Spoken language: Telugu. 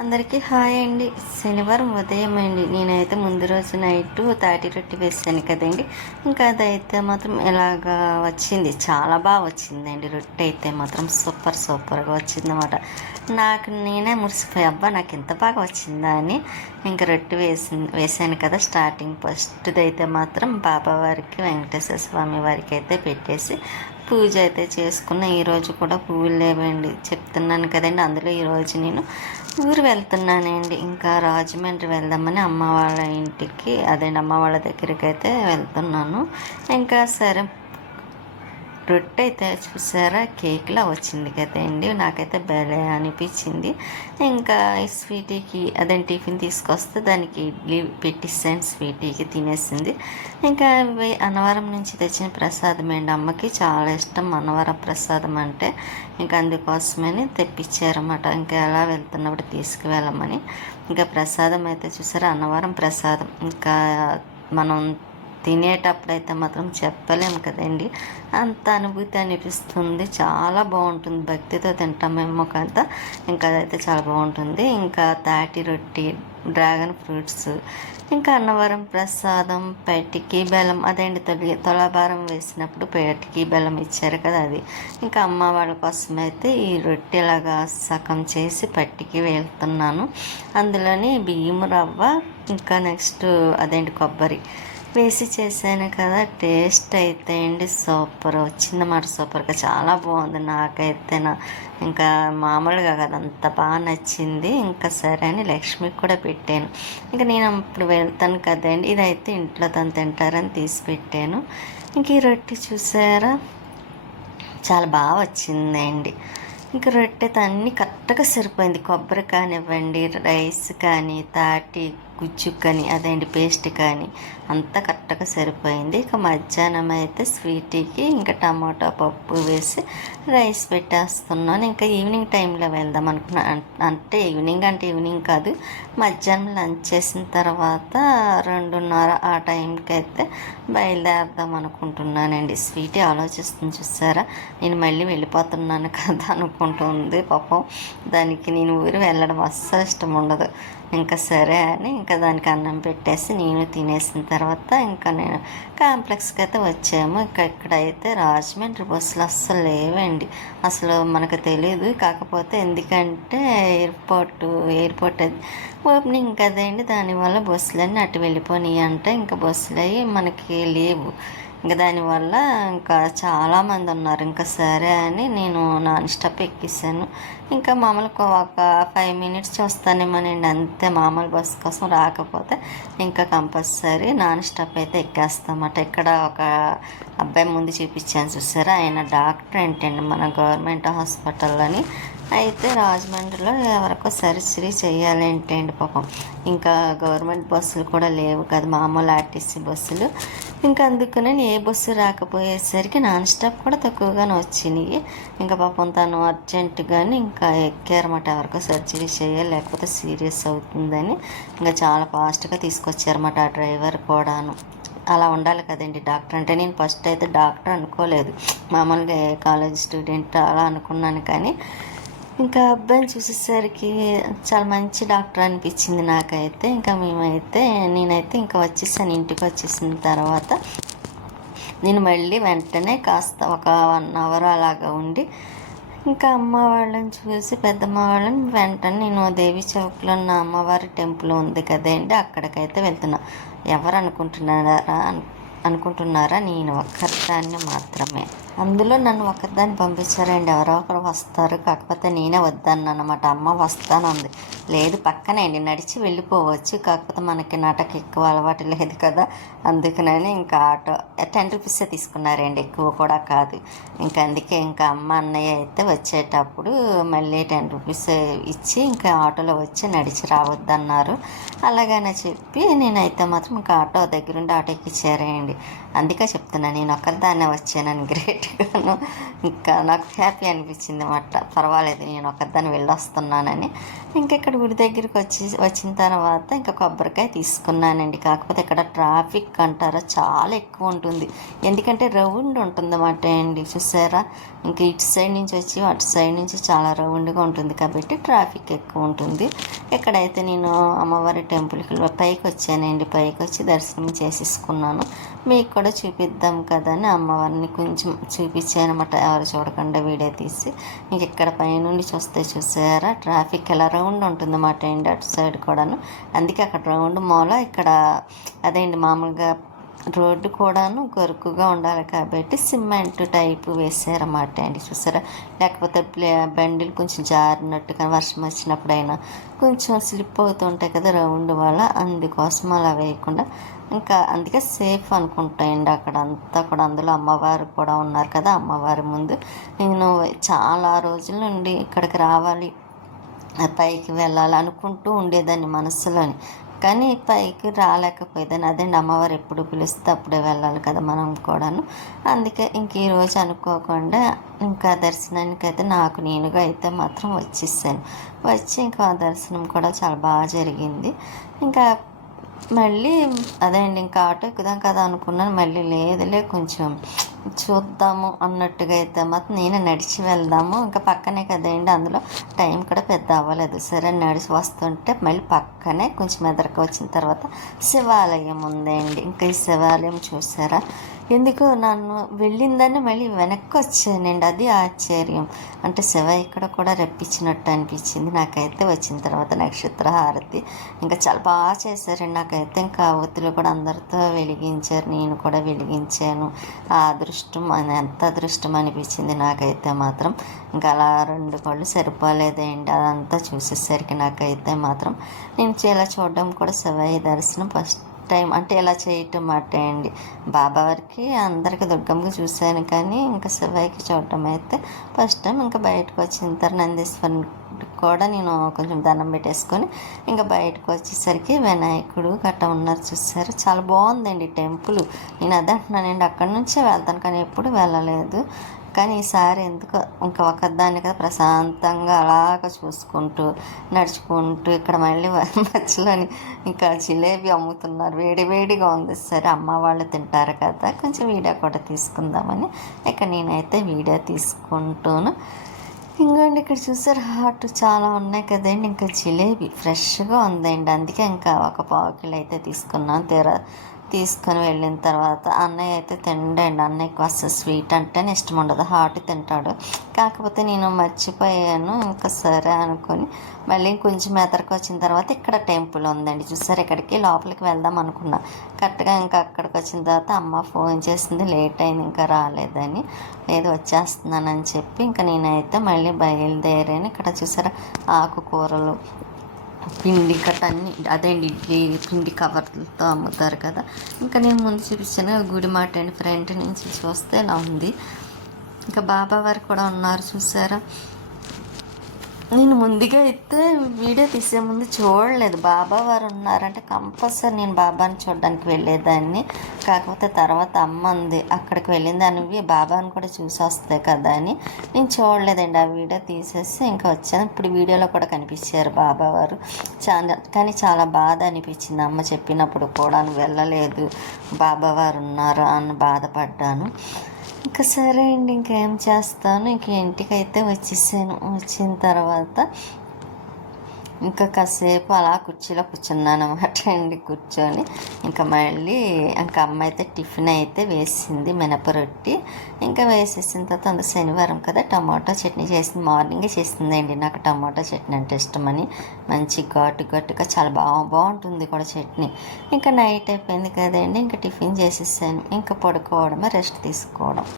అందరికీ హాయ్ అండి. శనివారం ఉదయం అండి. నేనైతే ముందు రోజు నైట్ తాటి రొట్టి వేసాను కదండి. ఇంకా అదైతే మాత్రం ఇలాగా వచ్చింది, చాలా బాగా వచ్చిందండి. రొట్టె అయితే మాత్రం సూపర్గా వచ్చిందన్నమాట. నాకు నేనే మురిసిపోయి, అబ్బా నాకు ఎంత బాగా వచ్చిందా అని. ఇంకా రొట్టె వేసాను కదా. స్టార్టింగ్ ఫస్ట్ది అయితే మాత్రం బాబావారికి, వెంకటేశ్వర స్వామి వారికి అయితే పెట్టేసి పూజ అయితే చేసుకున్న. ఈరోజు కూడా పువ్వులు లేవండి, చెప్తున్నాను కదండి. అందులో ఈరోజు నేను ఊరు వెళ్తున్నానండి. ఇంకా రాజమండ్రి వెళ్దామని అమ్మ వాళ్ళ ఇంటికి, అదేంటి అమ్మ వాళ్ళ దగ్గరికి అయితే వెళ్తున్నాను. ఇంకా సరే, రొట్టె అయితే చూసారా కేక్లా వచ్చింది కదండి. నాకైతే భలే అనిపించింది. ఇంకా ఈ స్వీటీకి అదే టిఫిన్ తీసుకొస్తే దానికి ఇడ్లీ పెట్టిస్తాను, స్వీటీకి తినేసింది. ఇంకా అన్నవరం నుంచి తెచ్చిన ప్రసాదం అండి. అమ్మకి చాలా ఇష్టం అన్నవరం ప్రసాదం అంటే. ఇంకా అందుకోసమని తెప్పించారన్నమాట. ఇంకా ఎలా వెళ్తున్నప్పుడు తీసుకువెళ్ళమని. ఇంకా ప్రసాదం అయితే చూసారా, అన్నవరం ప్రసాదం. ఇంకా మనం తినేటప్పుడు అయితే మాత్రం చెప్పలేము కదండి, అంత అనుభూతి అనిపిస్తుంది. చాలా బాగుంటుంది, భక్తితో తింటామేమో కదా. ఇంకా అదైతే చాలా బాగుంటుంది. ఇంకా తాటి రొట్టి, డ్రాగన్ ఫ్రూట్స్, ఇంకా అన్నవరం ప్రసాదం, పెటికి బెల్లం, అదేంటి తులాభారం వేసినప్పుడు పెటికి బెల్లం ఇచ్చారు కదా అది. ఇంకా అమ్మ వాళ్ళ కోసం అయితే ఈ రొట్టెలాగా సగం చేసి పట్టికి వెళ్తున్నాను. అందులోని బియ్యం రవ్వ, ఇంకా నెక్స్ట్ అదేంటి కొబ్బరి వేసి చేశాను కదా. టేస్ట్ అయితే అండి సూపర్ వచ్చిందన్నమాట. సూపర్గా చాలా బాగుంది. నాకైతే ఇంకా మామూలుగా కదా, అంత బాగా నచ్చింది. ఇంకా సరే అని లక్ష్మికి కూడా పెట్టాను. ఇంకా నేను ఇప్పుడు వెళ్తాను కదండి, ఇదైతే ఇంట్లో తను తింటారని తీసి పెట్టాను. ఇంక ఈ రొట్టె చూసారా, చాలా బాగా వచ్చిందండి. ఇంకా రొట్టె అన్నీ కరెక్ట్గా సరిపోయింది. కొబ్బరి కానివ్వండి, రైస్ కానీ, తాటి గుజ్జు కానీ, అదేంటి పేస్ట్ కానీ, అంతా కరెక్ట్గా సరిపోయింది. ఇక మధ్యాహ్నం అయితే స్వీటీకి ఇంకా టమాటా పప్పు వేసి రైస్ పెట్టేస్తున్నాను. ఇంకా ఈవినింగ్ టైంలో వెళ్దాం అనుకున్నా. అంటే ఈవినింగ్ కాదు, మధ్యాహ్నం లంచ్ చేసిన తర్వాత 2:30 ఆ టైంకి అయితే బయలుదేరదాం అనుకుంటున్నానండి. స్వీటీ ఆలోచిస్తుంది చూసారా, నేను మళ్ళీ వెళ్ళిపోతున్నాను కదా అనుకుంటుంది. పాపం దానికి నేను ఊరు వెళ్ళడం అస్సలు ఇష్టం ఉండదు. ఇంకా సరే అని ఇంకా దానికి అన్నం పెట్టేసి నేను తినేసిన తర్వాత ఇంకా నేను కాంప్లెక్స్కి అయితే వచ్చాము. ఇక్కడైతే రాజమండ్రి బస్సులు అస్సలు లేవండి. అసలు మనకు తెలియదు. కాకపోతే ఎందుకంటే ఎయిర్పోర్ట్ ఓపెనింగ్ కదండి, దానివల్ల బస్సులన్నీ అటు వెళ్ళిపోయినాయి అంటే. ఇంకా బస్సులు అవి మనకి లేవు. ఇంకా దానివల్ల ఇంకా చాలామంది ఉన్నారు. ఇంకా సరే అని నేను నాన్ స్టాప్ ఎక్కిస్తాను. ఇంకా మామూలుగా ఒక 5 minutes వస్తానేమోనండి, అంతే. మామూలు బస్సు కోసం రాకపోతే ఇంకా కంపల్సరీ నాన్ స్టాప్ అయితే ఎక్కేస్తామట. ఇక్కడ ఒక అబ్బాయి ముందు చూపించాను చూసారా, ఆయన డాక్టర్ ఏంటండి మన గవర్నమెంట్ హాస్పిటల్లోని. అయితే రాజమండ్రిలో ఎవరికో సర్జరీ చేయాలంటండి పాపం. ఇంకా గవర్నమెంట్ బస్సులు కూడా లేవు కదా, మామూలు ఆర్టీసీ బస్సులు. ఇంకా అందుకనే ఏ బస్సు రాకపోయేసరికి నాన్ స్టాప్ కూడా తక్కువగానే వచ్చినాయి. ఇంకా పాపం తను అర్జెంటుగాని ఇంకా ఎక్కారన్నమాట. ఎవరికో సర్జరీ చేయాలి, లేకపోతే సీరియస్ అవుతుందని ఇంకా చాలా ఫాస్ట్గా తీసుకొచ్చారన్నమాట ఆ డ్రైవర్ కూడాను. అలా ఉండాలి కదండి డాక్టర్ అంటే. నేను ఫస్ట్ అయితే డాక్టర్ అనుకోలేదు, మామూలుగా కాలేజ్ స్టూడెంట్ అలా అనుకున్నాను. కానీ ఇంకా అబ్బాయిని చూసేసరికి చాలా మంచి డాక్టర్ అనిపించింది నాకైతే. ఇంకా నేనైతే ఇంకా వచ్చేసాను. ఇంటికి వచ్చేసిన తర్వాత నేను మళ్ళీ వెంటనే కాస్త ఒక 1 hour అలాగా ఉండి ఇంకా అమ్మ వాళ్ళని చూసి, పెద్దమ్మ వాళ్ళని వెంటనే నేను దేవి చౌక్లో ఉన్న అమ్మవారి టెంపుల్ ఉంది కదండి, అక్కడికైతే వెళ్తున్నా. ఎవరు అనుకుంటున్నారా, నేను ఒక్కదాన్ని మాత్రమే. అందులో నన్ను ఒక్కదాన్ని పంపించారండి. ఎవరో ఒకరు వస్తారు, కాకపోతే నేనే వద్దన్నాను అనమాట. అమ్మ వస్తానుంది. లేదు పక్కనే అండి, నడిచి వెళ్ళిపోవచ్చు, కాకపోతే మనకి నాటకి ఎక్కువ అలవాటు లేదు కదా, అందుకనని ఇంకా ఆటో 10 rupees తీసుకున్నారండి, ఎక్కువ కూడా కాదు. ఇంకా అందుకే ఇంకా అమ్మ అన్నయ్య అయితే వచ్చేటప్పుడు మళ్ళీ 10 rupees ఇచ్చి ఇంకా ఆటోలో వచ్చి నడిచి రావద్దన్నారు. అలాగనే చెప్పి నేనైతే మాత్రం ఇంకా ఆటో దగ్గరుండి ఆటో ఎక్కిచ్చారండి. అందుకే చెప్తున్నా నేను ఒక్కరిదాన్నే వచ్చానని. గ్రేట్ హ్యాపీగాను ఇంకా నాకు హ్యాపీ అనిపించింది అన్నమాట. పర్వాలేదు నేను ఒకదాన్ని వెళ్ళొస్తున్నానని. ఇంకా ఇక్కడ గుడి దగ్గరికి వచ్చిన తర్వాత ఇంకా కొబ్బరికాయ తీసుకున్నానండి. కాకపోతే ఇక్కడ ట్రాఫిక్ అంటారా చాలా ఎక్కువ ఉంటుంది. ఎందుకంటే రౌండ్ ఉంటుందన్నమాట అండి, చూసారా. ఇంకా ఇటు సైడ్ నుంచి వచ్చి అటు సైడ్ నుంచి చాలా రౌండ్గా ఉంటుంది కాబట్టి ట్రాఫిక్ ఎక్కువ ఉంటుంది. ఇక్కడైతే నేను అమ్మవారి టెంపుల్కి పైకి వచ్చానండి. పైకి వచ్చి దర్శనం చేసేసుకున్నాను. మీకు కూడా చూపిద్దాం కదా అని అమ్మవారిని కొంచెం చూపించాను అనమాట, ఎవరు చూడకుండా వీడియో తీసి. ఇంక ఇక్కడ పైనుండి చూసారా ట్రాఫిక్ ఎలా రౌండ్ ఉంటుందన్నమాట అండి అటు సైడ్ కూడాను. అందుకే అక్కడ రౌండ్ మూల ఇక్కడ అదేంటి మామూలుగా రోడ్డు కూడాను గరుకుగా ఉండాలి కాబట్టి సిమెంట్ టైపు వేసారన్నమాట అండి, చూసారా. లేకపోతే బండిలు కొంచెం జారినట్టుగా వర్షం వచ్చినప్పుడైనా కొంచెం స్లిప్ అవుతుంటాయి కదా రౌండ్ వల్ల, అందుకోసం అలా వేయకుండా ఇంకా అందుకే సేఫ్ అనుకుంటాయండి అక్కడ అంతా కూడా. అందులో అమ్మవారు కూడా ఉన్నారు కదా, అమ్మవారి ముందు నేను చాలా రోజుల నుండి ఇక్కడికి రావాలి, పైకి వెళ్ళాలి అనుకుంటూ ఉండేదాన్ని మనసులోని. కానీ పైకి రాలేకపోయేదాన్ని. అదేంటి అమ్మవారు ఎప్పుడు పిలిస్తే అప్పుడే వెళ్ళాలి కదా మనం కూడాను. అందుకే ఇంక ఈరోజు అనుకోకుండా ఇంకా దర్శనానికి అయితే నాకు నేనుగా అయితే మాత్రం వచ్చేసాను. వచ్చి ఇంకా దర్శనం కూడా చాలా బాగా జరిగింది. ఇంకా మళ్ళీ అదే అండి ఇంకా ఆటో ఎక్కుదాం కదా అనుకున్నాను. మళ్ళీ లేదులే కొంచెం చూద్దాము అన్నట్టుగా అయితే మాత్రం నేను నడిచి వెళ్దాము, ఇంకా పక్కనే కదండి, అందులో టైం కూడా పెద్ద అవ్వలేదు. సరే నడిచి వస్తుంటే మళ్ళీ పక్కనే కొంచెం ఎదరికి వచ్చిన తర్వాత శివాలయం ఉందండి. ఇంకా ఈ శివాలయం చూసారా, ఎందుకు నన్ను వెళ్ళిందని మళ్ళీ వెనక్కి వచ్చానండి. అది ఆశ్చర్యం. అంటే శివ ఇక్కడ కూడా రప్పించినట్టు అనిపించింది నాకైతే. వచ్చిన తర్వాత నక్షత్ర హారతి ఇంకా చాలా బాగా చేశారండి. నాకైతే ఇంకా ఒత్తులు కూడా అందరితో వెలిగించారు, నేను కూడా వెలిగించాను. ఆ అదృష్టం ఎంత అదృష్టం అనిపించింది నాకైతే మాత్రం. ఇంకా అలా 2 కళ్ళు సరిపోలేదండి అదంతా చూసేసరికి. నాకైతే మాత్రం నేను ఇలా చూడడం కూడా శివయ్య దర్శనం ఫస్ట్ టైం అంటే ఇలా చేయటం మాట అండి. బాబావారికి అందరికీ దుర్గమ్మకి చూశాను కానీ ఇంకా శివయ్యకి చూడటం అయితే ఫస్ట్ టైం. ఇంకా బయటకు వచ్చిన తర్వాత నందీశ్వరుని కూడా నేను కొంచెం దండం పెట్టేసుకొని ఇంకా బయటకు వచ్చేసరికి వినాయకుడు గట్ట ఉన్నారు, చూసారు. చాలా బాగుందండి టెంపుల్. నేను అదే అంటున్నానండి, అక్కడి నుంచే వెళ్తాను కానీ ఎప్పుడు వెళ్ళలేదు. కానీ ఈసారి ఎందుకో ఇంకా ఒకదాన్ని కదా ప్రశాంతంగా అలాగ చూసుకుంటూ నడుచుకుంటూ ఇక్కడ మళ్ళీ మధ్యలోని ఇంకా జిలేబీ అమ్ముతున్నారు, వేడిగా ఉంది. సరే అమ్మ వాళ్ళు తింటారు కదా కొంచెం వీడియో కూడా తీసుకుందామని ఇక్కడ నేనైతే వీడియో తీసుకుంటూను. ఇంకోండి ఇక్కడ చూసారు హాట్ చాలా ఉన్నాయి కదండి. ఇంకా జిలేబీ ఫ్రెష్గా ఉందండి, అందుకే ఇంకా ఒక పావు కిలో అయితే తీసుకున్నాను. తీసుకొని వెళ్ళిన తర్వాత అన్నయ్య అయితే తిండండి. అన్నయ్యకి అసలు స్వీట్ అంటేనే ఇష్టం ఉండదు, హాట్ తింటాడు. కాకపోతే నేను మర్చిపోయాను. ఇంకా సరే అనుకొని మళ్ళీ కొంచెం ఎదరికి వచ్చిన తర్వాత ఇక్కడ టెంపుల్ ఉందండి, చూసారు. ఇక్కడికి లోపలికి వెళ్దాం అనుకున్నా. కరెక్ట్గా ఇంకా అక్కడికి వచ్చిన తర్వాత అమ్మ ఫోన్ చేసింది, లేట్ అయింది ఇంకా రాలేదని. లేదు వచ్చేస్తున్నానని చెప్పి ఇంకా నేనైతే మళ్ళీ బయలుదేరాను. ఇక్కడ చూసారా ఆకుకూరలు, పిండి కట్ట అన్నీ అదేండి పిండి కవర్లతో అమ్ముతారు కదా. ఇంకా నేను ముందు చూపించాను గుడి మాట అండి, ఫ్రంట్ నుంచి చూస్తే ఇలా ఉంది. ఇంకా బాబావారు కూడా ఉన్నారు, చూసారా. నేను ముందుగా అయితే వీడియో తీసే ముందు చూడలేదు బాబావారు ఉన్నారంటే కంపల్సరీ నేను బాబాని చూడడానికి వెళ్ళేదాన్ని. కాకపోతే తర్వాత అమ్మ ఉంది అక్కడికి వెళ్ళింది అని బాబాని కూడా చూసి వస్తాయి కదా అని నేను చూడలేదండి. ఆ వీడియో తీసేసి ఇంకా వచ్చాను. ఇప్పుడు వీడియోలో కూడా కనిపించారు బాబావారు. కానీ చాలా బాధ అనిపించింది అమ్మ చెప్పినప్పుడు కూడా వెళ్ళలేదు, బాబావారు ఉన్నారు అని బాధపడ్డాను. ఇంకా సరే అండి ఇంకేం చేస్తాను, ఇంక ఇంటికైతే వచ్చేసాను. వచ్చిన తర్వాత ఇంకా కాసేపు అలా కుర్చీలో కూర్చున్నాను అనమాట అండి. కూర్చొని ఇంకా మళ్ళీ ఇంకా అమ్మ అయితే టిఫిన్ అయితే వేసింది, మినపరొట్టి. ఇంకా వేసేసిన తర్వాత అంత శనివారం కదా టమాటో చట్నీ చేసింది. మార్నింగే చేసిందండి, నాకు టమాటో చట్నీ అంటే ఇష్టమని. మంచి ఘాటుగా చాలా బాగుంటుంది కూడా చట్నీ. ఇంకా నైట్ అయిపోయింది కదండి, ఇంకా టిఫిన్ చేసేసాను. ఇంకా పడుకోవడమే, రెస్ట్ తీసుకోవడం.